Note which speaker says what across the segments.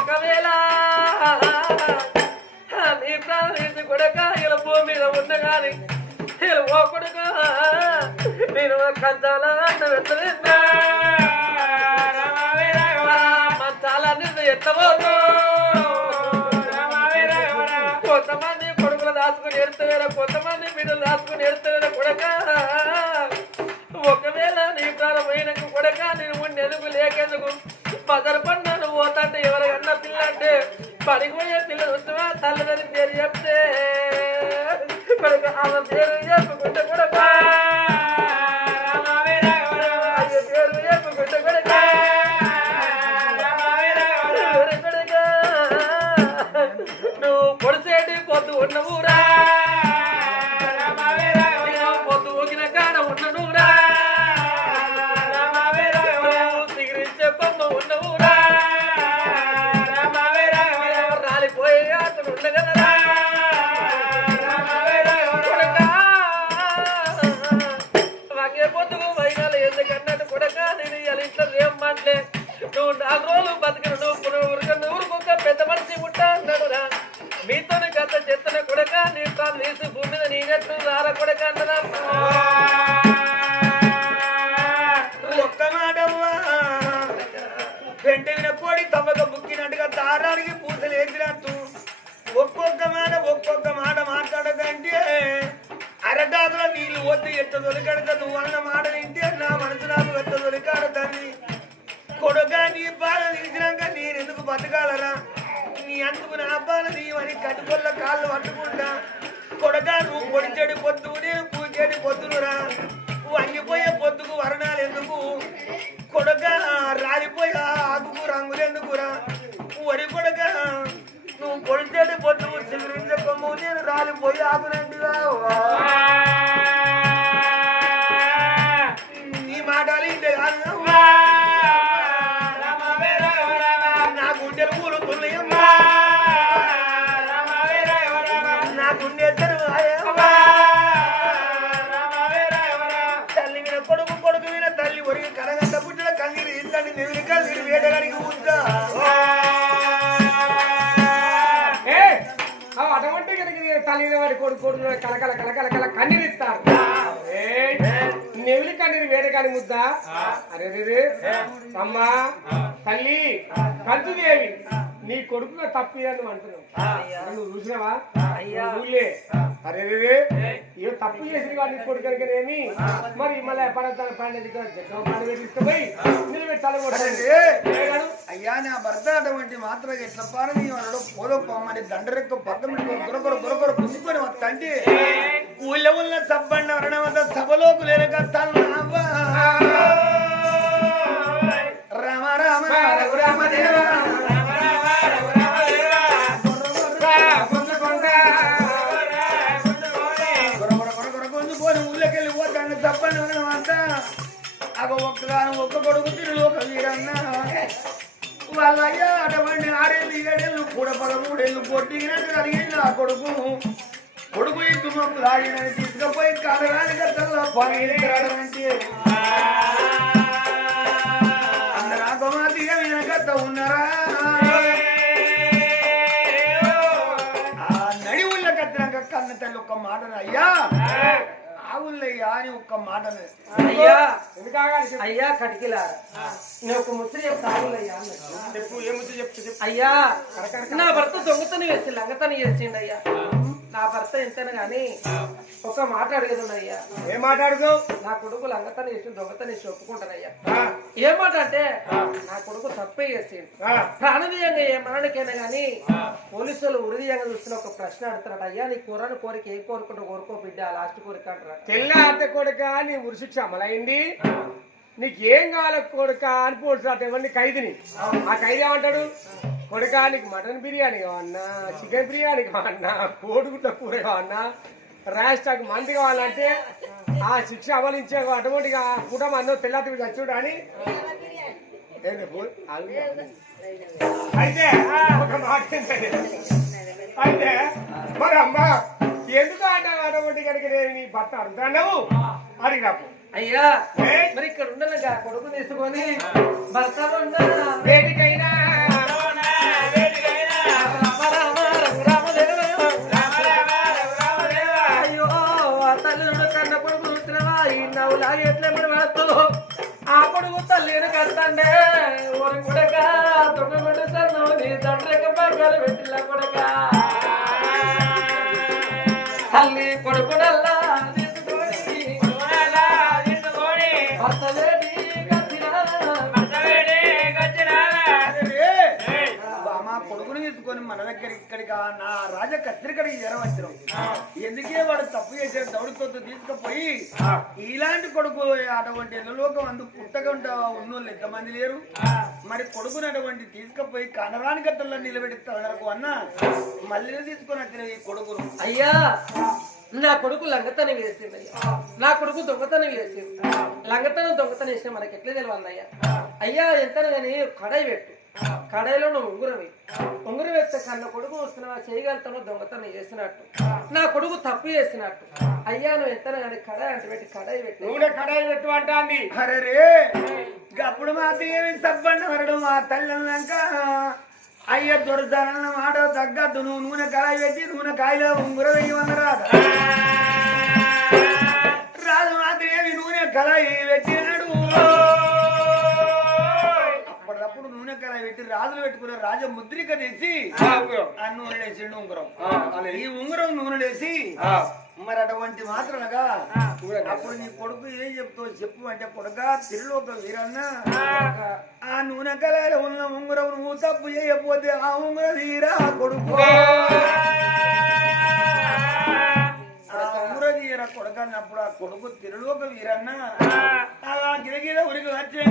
Speaker 1: ఒకవేళ నీ ప్రాణం తీసి కొడక ఇలా భూమి మీద ఉన్న కానీ ఓ కొడుక నేను కంచాల చాలా నిన్ను ఎత్తబోతు. కొంతమంది కొడుకులు దాచుకుని ఎడతలేరు కొంతమంది బిడ్డలు దాచుకుని ఎడతలేరు కొడక. ఒకవేళ నీ ప్రాణమైనకు కొడక నేను ముందు ఎదుగు లేకెందుకు? బజారు పన్నాను పోతాంటే ఎవరైనా అంటే పడిపోయే పోయే పిల్ల చూస్తావా? తల్లిదండ్రి పేరు చెప్తే? కొడక ఆమె పేరు చెప్పుకుంటే కూడా నాలుగు రోజులు బతకడు నువ్వు పురుగు ఊరుకొక పెద్ద మనిషి ఉంటా అన్నాడురా మీతోనే చెత్తన కొడక నీ తాను తీసి భూమి మీద నేనెట్లు రార కొడక అన్నదా
Speaker 2: ఒక్క మాటవ్వా వెంటనే కోడి తవ్వక బుక్కినట్టుగా దారానికి పూసలు ఎగినట్టు ఒక్కొక్క మాట ఒక్కొక్క మాట మాట్లాడకంటే అరటాకులో నీళ్ళు వద్దు ఎత్త దొరికడక నువ్వు అన్న మాట వింటే నా మనసు నాకు ఎట్ట దొరికాడు కొడుగా నీ బాధ తీసినాక నేను ఎందుకు బతకాలరా? నీ అందుకు నా బాధ తీయమని కట్టుకొల్ల కాళ్ళు పట్టుకుంటా. కొడగా నువ్వు పొడిచెడి పొద్దు నేను పూచెడి పొద్దునురా. నువ్వు అంగిపోయే పొద్దుకు వరణాలు ఎందుకు కొడగా రాలిపోయా ఆకుకు రంగులు ఎందుకురా వరి కొడక నువ్వు పొడిచెడి పొద్దు చిగురించకము నేను రాలిపోయి ఆకునంటివా తల్లి
Speaker 3: వాడి కొడుకు కొడుకు కలకల కలకల కల కన్నీరు ఇస్తారు. నెవిలి కన్నీరు వేడగాని ముద్ద? అరే. అమ్మా తల్లి కంచుదేవి. నీ కొడుకుగా తప్పి అని అంటున్నావు. నువ్వు చూసినావా? చూడలే. అరే. ఏ. తప్పు చేసిన వాడి కొడుకు కనుకనేమి మరి మళ్ళీ పండుగ తీసుకుపోయి నిలబెట్టాలి
Speaker 2: అయ్యా నా భర్త అటువంటి మాత్రం ఎట్లా పారని వాడు పోదో పొమ్మని దండరెక్క పక్కన గొరగొర గొరగొర పుంజుకొని వస్తంటే ఊళ్ళో ఉన్న సబ్బండ వరణమంత సభలోకి లేనక తను రామ రామ రఘు రామ దేవ పదమూడేళ్ళు పొట్టిగినట్టు కలిగింది కొడుకు కొడుకు ఈ తుమ్మకు లాగినని తీసుకుపోయి కలగానికి గట్టల్లో పనిచేయడానికి అందరూ ఆ గోమాతిగా వెనకత్త ఉన్నారా ఆ నడి ఊళ్ళ కట్టినాక కన్న తల్లి ఒక్క మాట అయ్యా. ఆ ఊళ్ళయ్యా అని ఒక్క మాటను
Speaker 1: అయ్యా. అయ్యా కటికిలారా నేను ఒక ముచ్చట చెప్తానులయ్యా అన్నట్టు.
Speaker 3: చెప్పు ఏముంది చెప్తే చెప్పు.
Speaker 1: అయ్యా నా భర్త దొంగతనం వేసి లంగతనం చేసిండు అయ్యా నా భర్త ఎంతను గాని ఒక మాట అయ్యా
Speaker 3: ఏం మాట్లాడుకో
Speaker 1: నా కొడుకు లంగతనం చేసి దొంగతనం చేసి ఒప్పుకుంటానయ్యా. ఏ మాట అంటే నా కొడుకు తప్పే చేసిండు. ప్రాణవీయంగా ఏ మరణకైనా గాని పోలీసులు ఉరిదీయంగా చూస్తున్న ఒక ప్రశ్న అడుగుతారట అయ్యా నీ కూరని కోరిక ఏం కోరుకుంటూ కోరుకో బిడ్డ లాస్ట్ కోరిక అంటారా
Speaker 3: తెల్ల అత్త కొడుక? నీ ఉరిశిక్ష అమలైంది. నీకేం కావాలి కొడుక? అని పోడుతాడు ఎవరిని? ఖైదీని. ఆ ఖైదీ ఏమంటాడు? కొడుక నీకు మటన్ బిర్యానీ కావన్నా చికెన్ బిర్యానీ కావన్నా కోడిగుడ్ల కూర కావన్నా రైస్ స్టాక్ మంది కావాలంటే ఆ శిక్ష అమలించే అటువంటి ఆ కుటుంబం అన్నో తెల్లతి చచ్చుడు అని. అయితే ఒక మాట అయితే మరి అమ్మ ఎందుకు అంటావు అటువంటి కనుక నేను నీ భర్త అడుగుతావు అడిగినప్పుడు.
Speaker 1: అయ్యా మరి ఇక్కడ ఉండగా కొడుకు తీసుకొని భర్త
Speaker 3: వేదికైనా ఎట్లెప్పుడు వేస్తుందో ఆ కొడుకు తల్లిని
Speaker 1: కట్టండే. ఒక కొడక దొంగ కొడుకు నీ తండ్రికి పక్కన పెట్టిన కొడక. తీసుకొని
Speaker 2: మన దగ్గర ఇక్కడికి నా రాజ కత్తిరికడికి చేరవచ్చినాం ఎందుకే వాడు తప్పు చేసే దౌడితో తీసుకుపోయి ఇలాంటి కొడుకు అటువంటి ఎల్లలోకం అందు పుట్టకుండా ఉన్నోళ్ళు ఎంతమంది లేరు? మరి కొడుకుని అటువంటి తీసుకుపోయి కనరాని గట్టల్లో నిలబెడతాడు అన్న మళ్ళీ తీసుకొని వచ్చిన ఈ కొడుకును.
Speaker 1: అయ్యా నా కొడుకు లంగతనం వేసింది అయ్యా. నా కొడుకు దొంగతనం వేసింది. లంగతనం దొంగతనం వేసిన మనకి ఎట్లా తెలియాలి అయ్యా? అయ్యా ఎంత కడాయి పెట్టు. కడాయిలో నువ్వు ఉంగురం వేయి ఉంగురం వేస్తే కన్న కొడుకు వస్తున్నా చేయగలుగుతాను దొంగతనం చేసినట్టు. నా కొడుకు తప్పు చేసినట్టు. అయ్యా నువ్వు ఎంత కానీ కడాయి అంటే పెట్టి కడాయి పెట్టు.
Speaker 3: నూనె కడాయి పెట్టు అంటాంది
Speaker 2: అరే రే అప్పుడు మాత్రమే సబ్బండ వరడు మా తల్లన్నాక అయ్య దొరదరన్న మాట తగ్గద్దు. నువ్వు నూనె కళాయి పెట్టి నూనె కాయలో ఉంగుర వెయ్యమన్నరాదు రాదు మాత్రమే నూనె కళాయి పెట్టినాడు అప్పటికప్పుడు నూనె కళాయి పెట్టి రాజులు పెట్టుకున్న రాజ ముద్రిక తెచ్చి ఆ. నూనె వేసిండు ఉంగరం. ఈ ఉంగరం నూనె వేసి మరి అటువంటి మాత్రలుగా అప్పుడు నీ కొడుకు ఏం చెప్తావు చెప్పు అంటే కొడుక తిరులోక వీరన్న ఆ. నూనె కళాయిలో ఉన్న ఉంగరం నువ్వు తప్పు చేయకపోతే ఆ ఉంగరం తీరా కొడుకు. ఆ. ఉంగరం తీరా కొడుకు అన్నప్పుడు ఆ కొడుకు తిరులోక వీరన్న అలా గిరగిర ఉరికి వచ్చే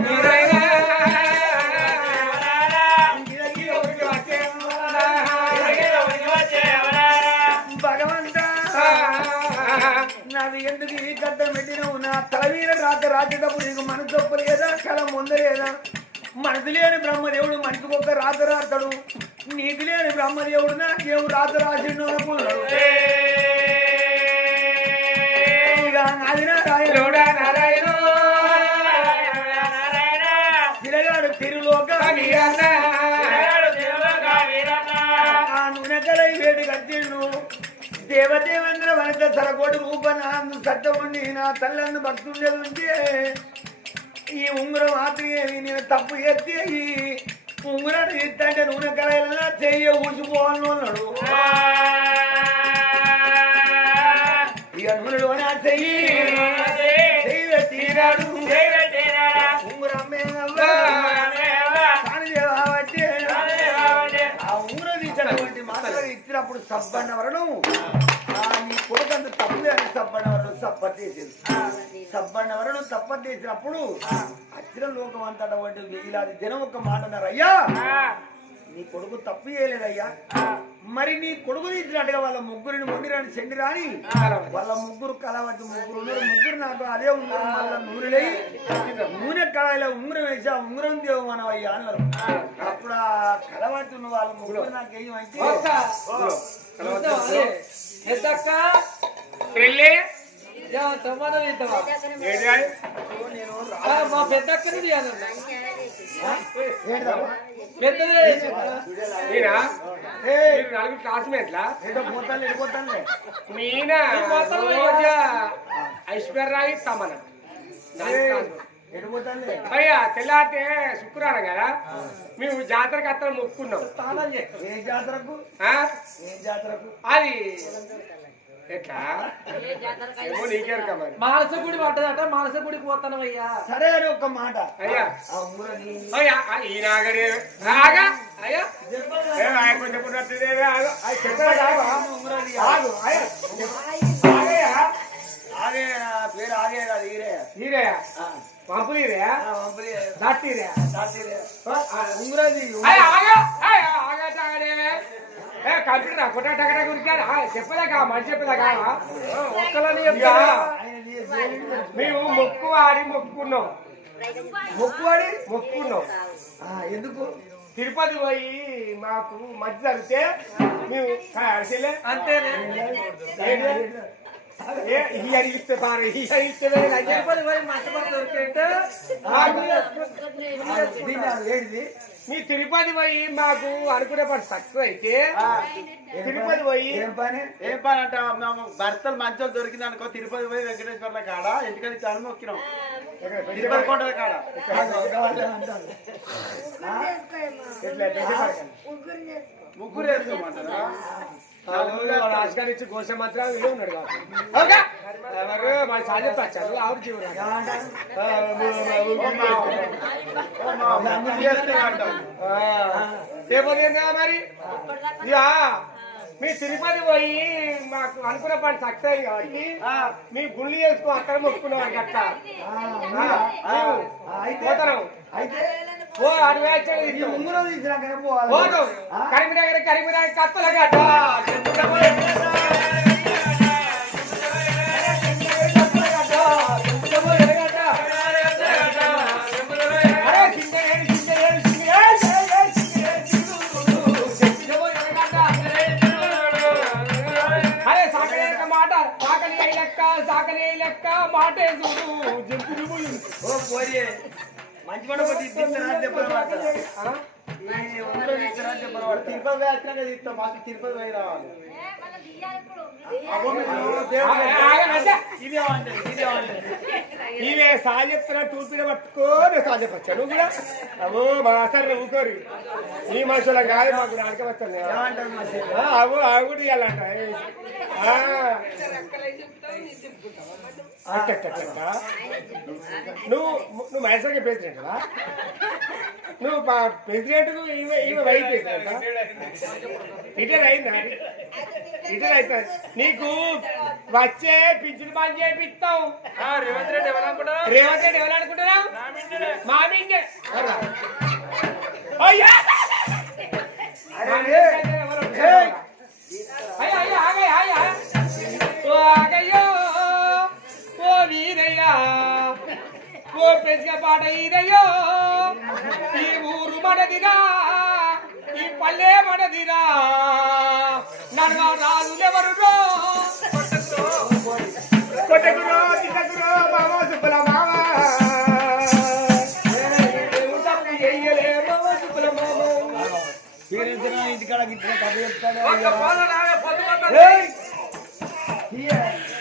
Speaker 2: ఎందుకు ఈ గడ్డ పెట్టినవు? నా తలవీర రాత రాసేటప్పుడు నీకు మనసు ఒప్పలేదా కళ ముందలేదా మనసు లేని బ్రహ్మదేవుడు మనసుకు ఒక రాత రాస్తాడు. నీకు లేని బ్రహ్మదేవుడు నా దేవుడు రాత రాసిండు అనుకున్నాడు. ఇక నాది నారాయణ దేవదేవేంద్ర వనిత తలకోటి రూపన సత్యముండి నా తల్లందు భక్తుండేది ఉంటే ఈ ఉంగరం ఆత్రియ నేను తప్పు ఎత్తి ఉంగరాన్ని ఇస్తాంటే నూనె కళాయిలా చెయ్యి ఊసిపోవాలను అన్నాడు ఇక నూనెలో నా చెయ్యి చెయ్యి. ఇచ్చినప్పుడు సబ్బన్న వరణం నీ కొడుకంత తప్పులే అని సబ్బన్న వరణం సప్పట్టేసింది సబ్బన్న వరణం తప్పట్టేసినప్పుడు అచ్చిన లోకం అంతటువంటి వేలాది జనం ఒక మాట అన్నారు అయ్యా నీ కొడుకు తప్పు చేయలేదయ్యా. మరి నీ కొడుకు తీసినట్టుగా వాళ్ళ ముగ్గురిని మొండిరాని చెండి రాని వాళ్ళ ముగ్గురు కలవట్టి ముగ్గురు ఉన్నారు ముగ్గురు నాకు అదే ఉన్నారు మళ్ళా నూనెలే నూనె కళాయిలో ఉంగరం వేసా ఉంగరం దేవు మనం అయ్యా అన్నారు. అప్పుడు ఆ కలవట్టి ఉన్న వాళ్ళ ముగ్గురు నాకు
Speaker 3: ఏంటి?
Speaker 2: నేను
Speaker 1: ఆ, మా పెద్దక్కని
Speaker 3: మీనా
Speaker 2: ఏయ్,
Speaker 3: మీరు నలుగురు క్లాస్మేట్లా? మీనా? రోజా ఐశ్వర్యాయి తమన? అయ్యా తెల్లారితే శుక్రవారం కదా? మేము జాతరకి అత్తలు మొక్కున్నాం
Speaker 2: జాతరకు? ఏ జాతరకు?
Speaker 3: అది ఎట్లా ఏమో నీకేరక మరి.
Speaker 1: మానస గుడి పట్టదట మానస గుడికి పోతాను అయ్యా.
Speaker 2: సరే అని ఒక మాట.
Speaker 3: అయ్యా. ఈ నాగడే ఆగా అయ్యా. కొంచెం ఆగు.
Speaker 2: పేరు ఆగే కాదు
Speaker 3: ఈరయ్యా. ఈరయ్యా
Speaker 2: ఉంగరాది
Speaker 3: అయ్యా, ఆగా. అయ్యా, ఆగా, ఆగడే. ఏ, కంప్యూటర్ కొట్ట టకట గురికాడు చెప్పలేక మనిషి చెప్పలేక.
Speaker 1: ఒక్కలని చెప్తా.
Speaker 3: మేము మొక్కు ఆడి మొక్కుకున్నాం
Speaker 2: మొక్కువాడి
Speaker 3: మొక్కుకున్నాం
Speaker 2: ఆ, ఎందుకు?
Speaker 3: తిరుపతి పోయి మాకు మధ్య జరిగితే మేము అసలే
Speaker 1: అంతేనే.
Speaker 3: ఈ పారు ఈ మీ తిరుపతి పోయి మాకు అనుకునే పని సక్సెస్ అయితే తిరుపతి పోయి
Speaker 2: ఏం పని?
Speaker 4: ఏం పని అంటే మేము భర్తలు మంచోళ్ళు దొరికింది అనుకో తిరుపతి పోయి వెంకటేశ్వర్ల కాడ ఎందుకని చాలా మొక్కినాం. తిరుపతి కొండల కాడ.
Speaker 3: చెప్పండి.
Speaker 4: ముగ్గురు వేసుకోమంటారా
Speaker 3: రాజకారించి గోస మాత్రం వీడు ఉన్నాడు? ఎవరు? మన సాధ్యం వచ్చారు ఆవిడ మరి? ఇక మీ తిరుపతి పోయి మాకు అనుకున్న పని సక్సెస్ అయింది కాబట్టి మీ గుళ్ళు చేసుకో అక్కడ మొక్కున్నాం అట్ట
Speaker 2: అయితే
Speaker 3: ఓ అటు వేచాడు
Speaker 2: ఈ ముంగులో తీసినాకనే పోవాలి
Speaker 3: కరీంనగర్ కరీంనగర్ కత్తల గడ్డ అరే సింగరేణి సింగరేణి సింగరేణి అరే సాకలే లెక్క మాట చూడు జంతులు పోయింది
Speaker 2: ఓ పోయి మంచి పడ
Speaker 4: తిరుపతి వచ్చినాక తీస్తాం మాకు తిరుపతి పోయి రావాలి ఇదే
Speaker 3: ఇవే సాల్ చెప్తున్నా టూపీడ పట్టుకోని సాల్ చెప్పచ్చా నువ్వు కూడా అవో మా అసలు ఊకోరు ఈ మనుషుల కాదు మాకు నాటకం వచ్చాను అవు అవి కూడా ఇవ్వాలంట ఆ. నువ్వు నువ్వు మైసూర్కి ప్రెసిడెంట్ కదా నువ్వు ప్రెసిడెంట్ ఈమె ఈమె వైఫ్ ప్రెసిడెంట్ రిటైర్ అయిందా? రిటైర్ అవుతుంది నీకు వచ్చే పింఛన్ పని చేపిస్తాం.
Speaker 1: ఆ, రేవంత్ రెడ్డి ఎవరనుకుంటా
Speaker 3: రేవంత్ రెడ్డి ఎవరు అనుకుంటున్నావు? మామింగే అయ్యా! అయ్యా అయ్యా అయ్యా ఓ పెంచక పాట ఈరయ్యో ఈ ఊరు మనదిరా ఈ పల్లె మనదిరా. నడవ రాజులెవరు కొట్టకురో తిట్టకురో సుబ్బల
Speaker 2: ఇంటికాడ గిట్ల కథ చెప్తాడు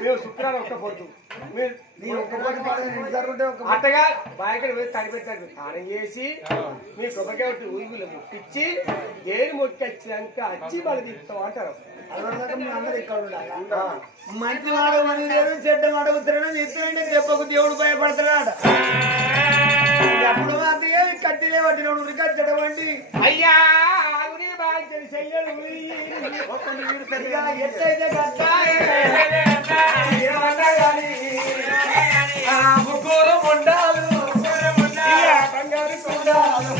Speaker 3: మేము శుక్రవారం ఒక్క పొద్దు అట్టగా బాయకడ పోయి స్నానం చేసి మీ కొబ్బరికాయ ఊగులు ముట్టించి ఏరు ముట్టొచ్చినాక అచ్చి మళ్ళీ తీస్తాం అంటారు.
Speaker 2: మంచి మాట మన లేదు చెడ్డ మాట ఉత్తరం ఇస్తామంటే దెబ్బకు దేవుడు భయపడతాడు అప్పుడు మాత్రమే కట్టిలే పట్టినోడు ఉరికచ్చట వంటి ఎట్టయితే కట్టా
Speaker 3: ఏమన్నా గాని ఆ ముగ్గురు ఉండాలి ఇయ్య, బంగారు కొండాలు.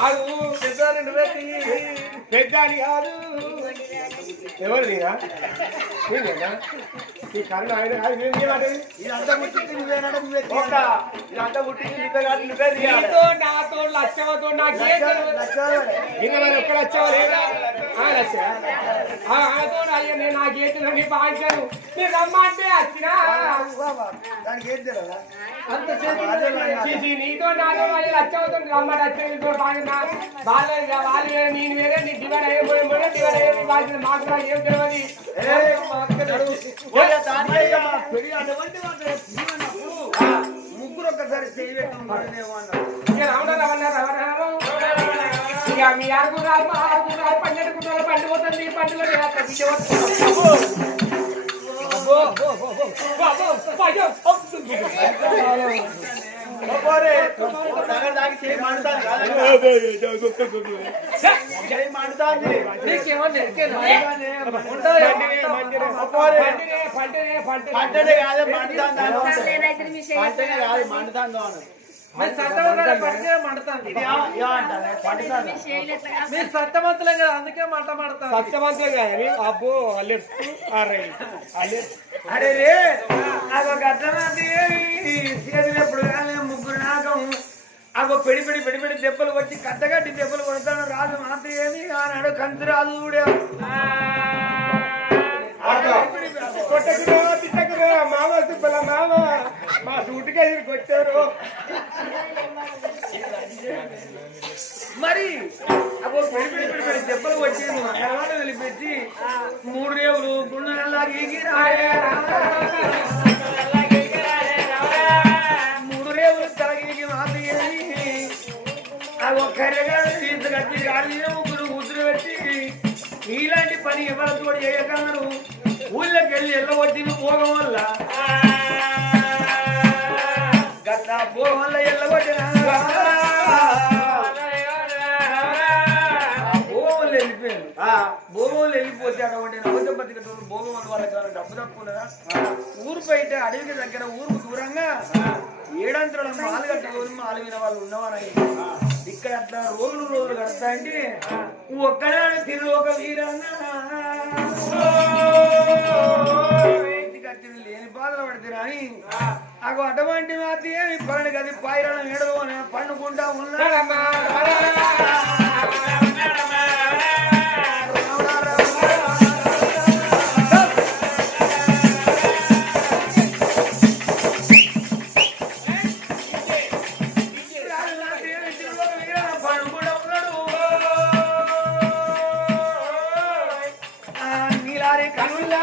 Speaker 3: ఆగు
Speaker 1: పెద్దవారు నువ్వే తీయి.
Speaker 3: పెద్దాని కాదు ఎవరు నీరా నేనేనా ఈ కరుణ ఆయన ఆయన ఏం చేయాలి?
Speaker 2: ఇదంతా ముట్టించి నువ్వేనాడు నువ్వే
Speaker 4: ఇదంతా పుట్టింది నువ్వే కాదు నువ్వే
Speaker 3: నీతో లచ్చవతో నాకేం ఒక్కడ వచ్చావా లేదా? అయ్యా నేను నీ నేను రమ్మంటే వచ్చినా? నీతో నాతో వాళ్ళు రమ్మంటే బాగా నేను వేరే నీ డివైడ్ డివైడ్ మాకు నాకు ఏం తెలియదు
Speaker 2: ముగ్గురు ఒక్కసారి చేయి పెట్టుకుంటారేమో అన్నారు
Speaker 3: ఇక రమణ రమణ ఇక మీ ఆరుగురు మా ఆరుగురు పన్నెండు కుటుంబాలు పండి పోతుంది పండుగ పంటనే
Speaker 4: కాదు మండుతాంది అను. పంటనే కాదు మండుతాంది అను.
Speaker 1: మీరు పడితే మండుతాను కదా అందుకే మంట మండుతాను
Speaker 3: సత్యవంతులు కానీ అబ్బో లెఫ్ట్ ఆ రైట్
Speaker 2: అరే రే ఎప్పుడు కానీ ముగ్గురు నాగం. అగో పెడి పెడి పెడి పెడి దెబ్బలు వచ్చి కట్టగట్టి దెబ్బలు కొడతాను. రాజు మాత ఏమి ఆనాడు కంచు రాజు కూడా
Speaker 3: మామ సుబ్బల మామ మా సూటిగా ఇక్కడికి వచ్చారు
Speaker 2: మరి అగో పెడి పెడి పెడి పెడి దెబ్బలు వచ్చి మంగళవారం వెళ్ళిపెట్టి మూడు రేవులు గుండెల్లా గీకి రాయే ఊళ్ళోకి వెళ్ళి వెళ్ళవచ్చి భోగం వల్ల. గత భోగం వల్ల వెళ్ళవచ్చిన భోగంలో వెళ్ళిపోయారు భోగంలో వెళ్ళిపోతే అటువంటి నవ్వుత బతికటోళ్ళు భోగం వల్ల వాళ్ళకి ఏమైనా డబ్బు తక్కువ ఉన్నదా? ఊరు బయట అడవికి దగ్గర ఊరుకు దూరంగా ఏడంతరం మాలు కట్టుకొని మాలు విన వాళ్ళు ఉన్నవారని ఇక్కడ అట్లా రోజులు రోజులు గడతా అంటే ఒక్కనాడు తిరుగు ఒక వీరన్నా. లేని బాధలు పడితే అని నాకు అటువంటి మాత్రం ఏమి పని గది ఎడదు అని పండుకుంటా ఉన్నాడమ్మా కనులా